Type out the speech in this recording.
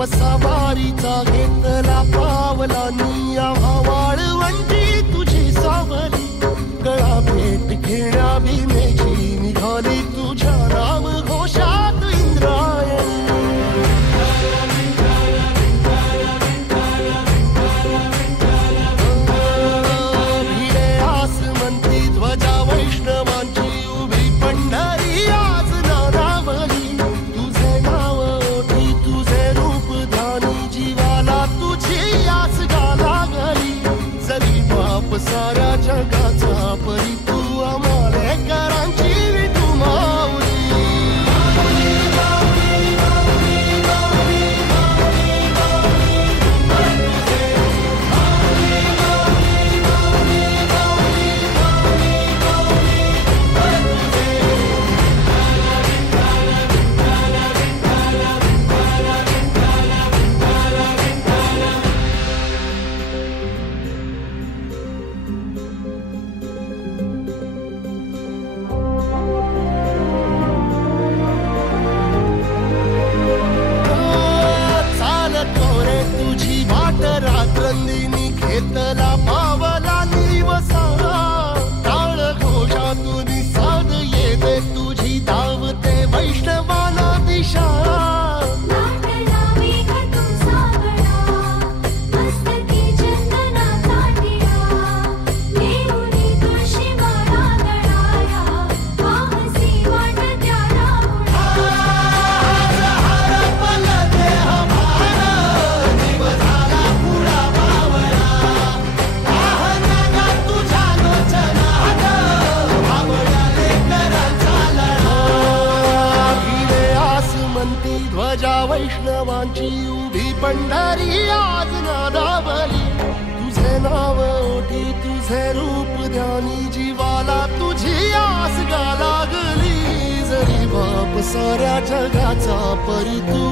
वसावारीचा घेतला पावलांनी आम्हा वाळवंटी तुझी सावली गळा भेट घेण्या भीमेची निघाली तुझ्या नाम घोषात इंद्रायणी भिडे आसमंती ध्वजा वैष्णवांची उभी पंढरी आज नानावली तुझे नाव ओठी तुझे रूप ध्यानी जीवाला तुझी आस लागली जरी बाप साऱ्या जगाचा परी तू आमालेकरांची विठू माऊली रात्रंदिनी घेतला पावला निवसा टाळ घोषातून साध येते तुझी धावते वैष्णवाला दिशा ध्वजा वैष्णवांची उभी पंढरी आज नादावली तुझे नाव ओठी तुझे रूप ध्यानी जीवाला तुझी आस लागली जरी बाप साऱ्या जगाचा परी तू